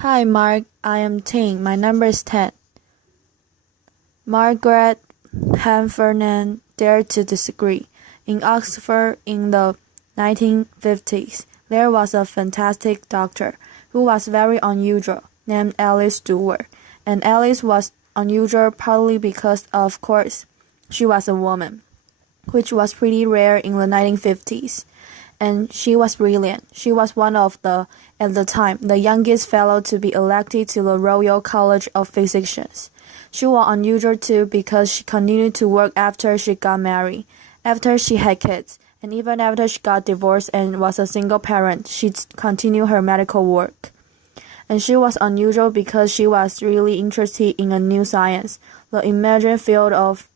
Hi, Mark. I am Ting. My number is 10. Margaret Heffernan dared to disagree. In Oxford in the 1950s, there was a fantastic doctor who was very unusual, named Alice Stewart. And Alice was unusual partly because, of course, she was a woman, which was pretty rare in the 1950s. And she was brilliant. She was one of at the time, the youngest fellow to be elected to the Royal College of Physicians. She was unusual too because she continued to work after she got married, after she had kids, and even after she got divorced and was a single parent, she continued her medical work. And she was unusual because she was really interested in a new science, the emerging field of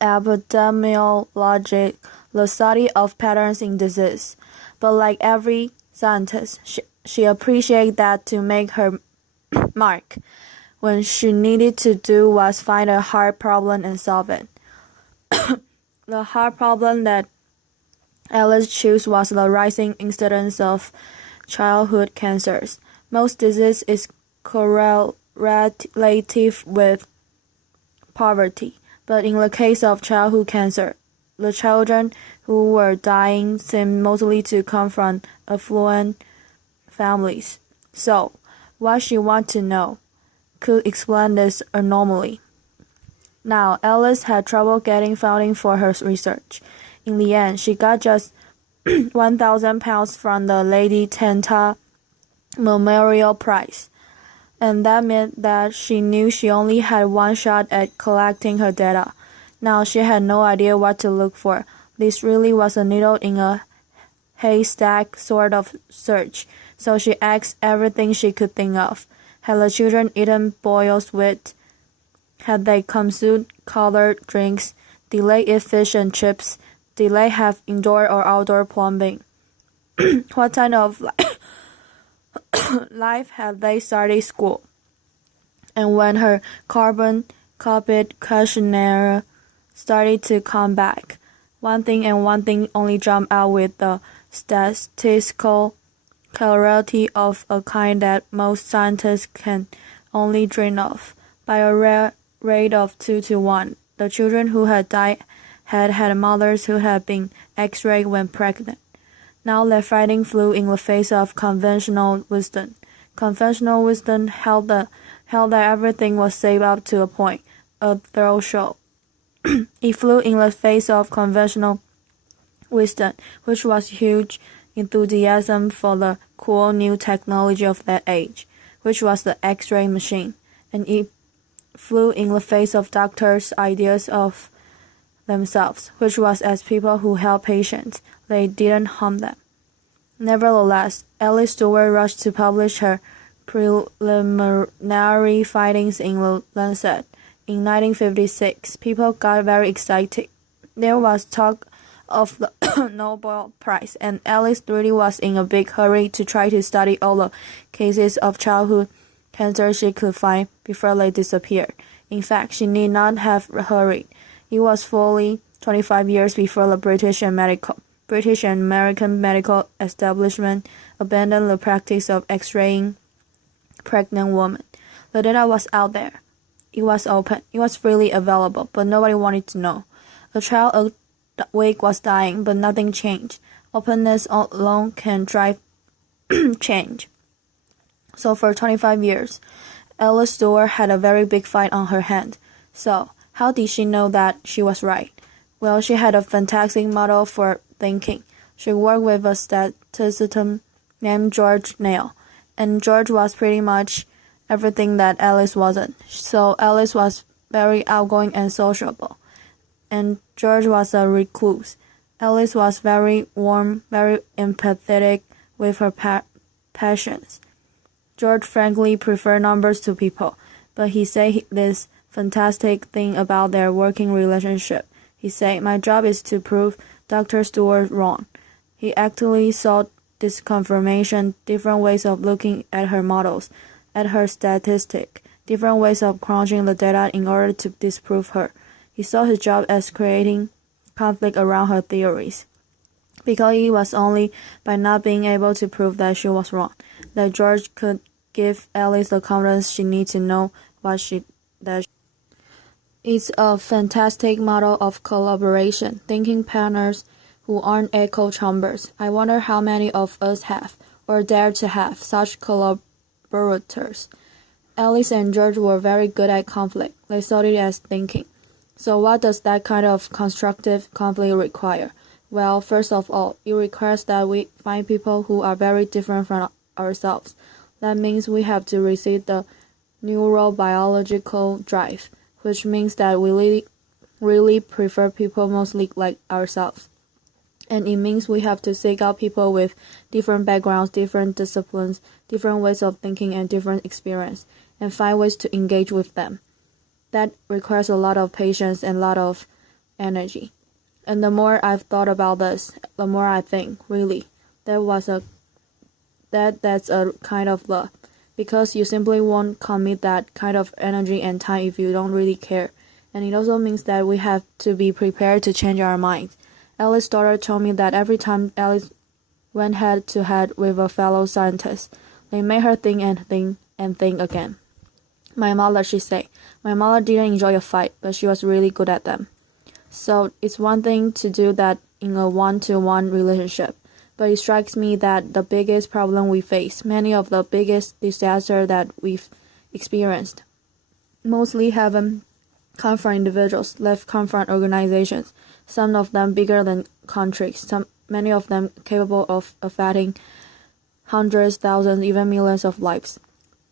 epidemiology, the study of patterns in disease. But like every scientist, she appreciated that to make her mark, when she needed to do was find a hard problem and solve it. The hard problem that Alice chose was the rising incidence of childhood cancers. Most disease is correlative with poverty, but in the case of childhood cancer, the children who were dying seemed mostly to come from affluent families. So, what she wanted to know could explain this anomaly. Now, Alice had trouble getting funding for her research. In the end, she got just £1,000 from the Lady Tenta Memorial Prize, and that meant that she knew she only had one shot at collecting her data. Now she had no idea what to look for. This really was a needle in a haystack sort of search, so she asked everything she could think of. Had the children eaten boiled wheat? Had they consumed colored drinks? Did they eat fish and chips? Did they have indoor or outdoor plumbing? What kind of life had they started school? And when her carbon-copied questionnaire started to come back, one thing only jumped out with the statistical clarity of a kind that most scientists can only dream of. By a rare rate of 2 to 1, the children who had died had mothers who had been X-rayed when pregnant. Now their fighting flew in the face of conventional wisdom. Conventional wisdom held that everything was safe up to a point, a threshold. It flew in the face of conventional wisdom, which was huge enthusiasm for the cool new technology of that age, which was the X-ray machine, and it flew in the face of doctors' ideas of themselves, which was as people who help patients, they didn't harm them. Nevertheless, Alice Stewart rushed to publish her preliminary findings in the Lancet. In 1956, people got very excited. There was talk of the Nobel Prize, and Alice really was in a big hurry to try to study all the cases of childhood cancer she could find before they disappeared. In fact, she need not have hurried. It was fully 25 years before the British and American medical establishment abandoned the practice of X-raying pregnant women. The data was out there. It was open. It was freely available, but nobody wanted to know. A child awake was dying, but nothing changed. Openness alone can drive change. So for 25 years, Alice Stewart had a very big fight on her hand. So, how did she know that she was right? Well, she had a fantastic model for thinking. She worked with a statistician named George Nail, and George was pretty much everything that Alice wasn't. So Alice was very outgoing and sociable, and George was a recluse. Alice was very warm, very empathetic with her passions. George frankly preferred numbers to people, but he said this fantastic thing about their working relationship. He said, "My job is to prove Dr. Stewart wrong." He actively sought this confirmation, different ways of looking at her models, at her statistic, different ways of crunching the data in order to disprove her. He saw his job as creating conflict around her theories, because it was only by not being able to prove that she was wrong that George could give Alice the confidence she needs to know what she does. It's a fantastic model of collaboration, thinking partners who aren't echo chambers. I wonder how many of us have, or dare to have, such collaborators. Alice and George were very good at conflict. They saw it as thinking. So what does that kind of constructive conflict require? Well, first of all, it requires that we find people who are very different from ourselves. That means we have to receive the neurobiological drive, which means that we really prefer people mostly like ourselves. And it means we have to seek out people with different backgrounds, different disciplines, different ways of thinking, and different experience, and find ways to engage with them. That requires a lot of patience and a lot of energy. And the more I've thought about this, the more I think, really, that's a kind of luck. Because you simply won't commit that kind of energy and time if you don't really care. And it also means that we have to be prepared to change our minds. Alice's daughter told me that every time Alice went head to head with a fellow scientist, they made her think and think and think again. My mother, she said, my mother didn't enjoy a fight, but she was really good at them. So it's one thing to do that in a one-to-one relationship. But it strikes me that the biggest problem we face, many of the biggest disasters that we've experienced, mostly haven't come from individuals, they've come from organizations, some of them bigger than countries, many of them capable of affecting hundreds, thousands, even millions of lives.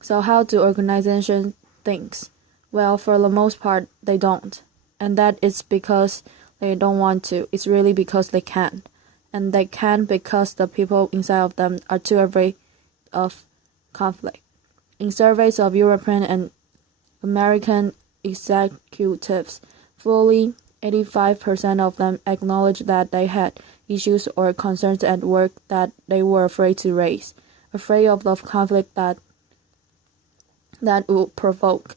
So how do organizations think? Well, for the most part, they don't. And that is because they don't want to. It's really because they can't. And they can't because the people inside of them are too afraid of conflict. In surveys of European and American executives, fully 85% of them acknowledged that they had issues or concerns at work that they were afraid to raise, afraid of the conflict that would provoke,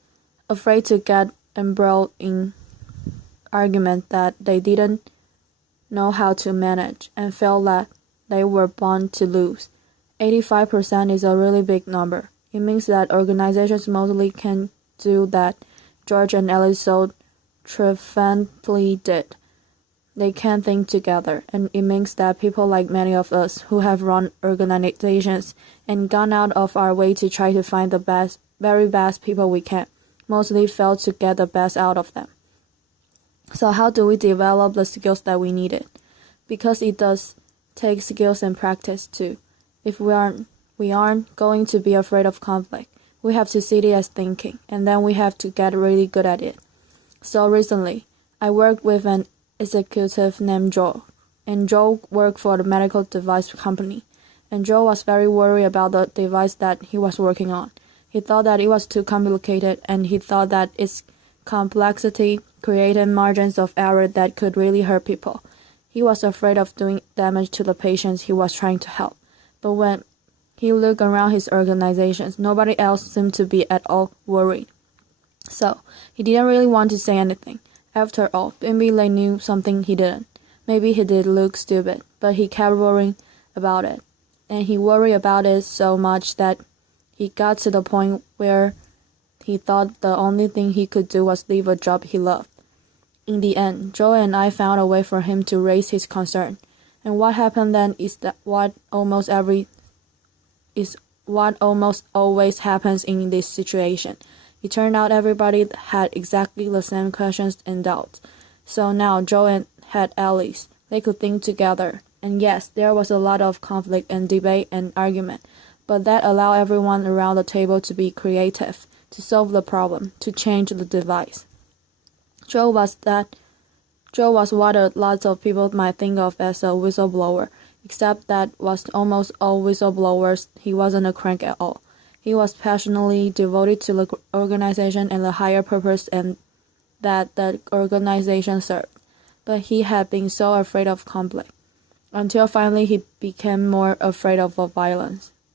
afraid to get embroiled in argument that they didn't know how to manage, and felt that they were bound to lose. 85% is a really big number. It means that organizations mostly can do that George and Alice so triumphantly did. They can think together, and it means that people like many of us who have run organizations and gone out of our way to try to find the best, very best people we can, mostly fail to get the best out of them. So how do we develop the skills that we needed? Because it does take skills and practice too. If we aren't going to be afraid of conflict, we have to see it as thinking, and then we have to get really good at it. So recently, I worked with an executive named Joe, and Joe worked for the medical device company, and Joe was very worried about the device that he was working on. He thought that it was too complicated, and he thought that its complexity created margins of error that could really hurt people. He was afraid of doing damage to the patients he was trying to help. But when he looked around his organizations, nobody else seemed to be at all worried. So, he didn't really want to say anything. After all, maybe they knew something he didn't. Maybe he did look stupid, but he kept worrying about it. And he worried about it so much that he got to the point where he thought the only thing he could do was leave a job he loved. In the end, Joe and I found a way for him to raise his concern. And what happened then is what almost always happens in this situation. It turned out everybody had exactly the same questions and doubts. So now Joe had Alice. They could think together. And yes, there was a lot of conflict and debate and argument, but that allowed everyone around the table to be creative, to solve the problem, to change the device. Joe was what lots of people might think of as a whistleblower, except that was almost all whistleblowers. He wasn't a crank at all. He was passionately devoted to the organization and the higher purpose and that the organization served. But he had been so afraid of conflict, until finally he became more afraid of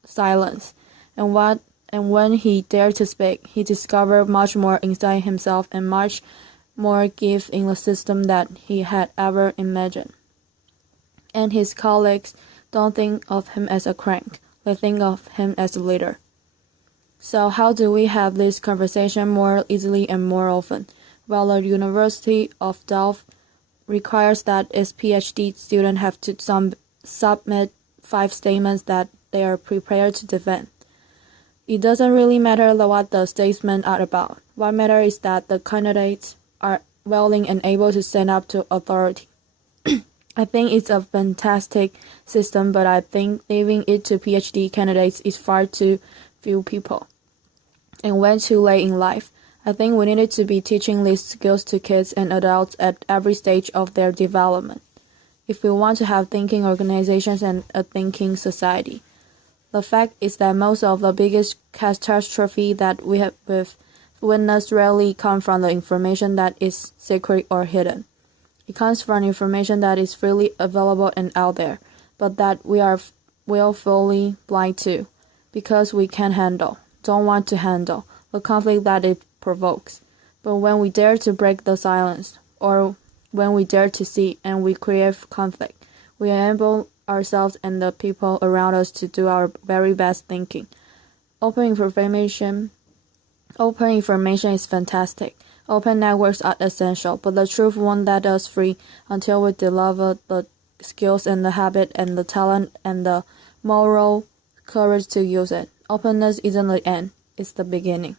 silence. And when he dared to speak, he discovered much more inside himself and much more gift in the system that he had ever imagined. And his colleagues don't think of him as a crank. They think of him as a leader. So how do we have this conversation more easily and more often? Well, the University of Delft requires that its PhD students have to submit 5 statements that they are prepared to defend. It doesn't really matter what the statements are about. What matters is that the candidates are willing and able to stand up to authority. I think it's a fantastic system, but I think leaving it to PhD candidates is far too few people. And when too late in life, I think we needed to be teaching these skills to kids and adults at every stage of their development, if we want to have thinking organizations and a thinking society. The fact is that most of the biggest catastrophe that we have witnessed rarely come from the information that is secret or hidden. It comes from information that is freely available and out there, but that we are willfully blind to, because we can't don't want to handle, the conflict that it provokes. But when we dare to break the silence, or when we dare to see and we create conflict, we enable ourselves and the people around us to do our very best thinking. Open information is fantastic. Open networks are essential, but the truth won't let us free until we develop the skills and the habit and the talent and the moral courage to use it. Openness isn't the end, it's the beginning.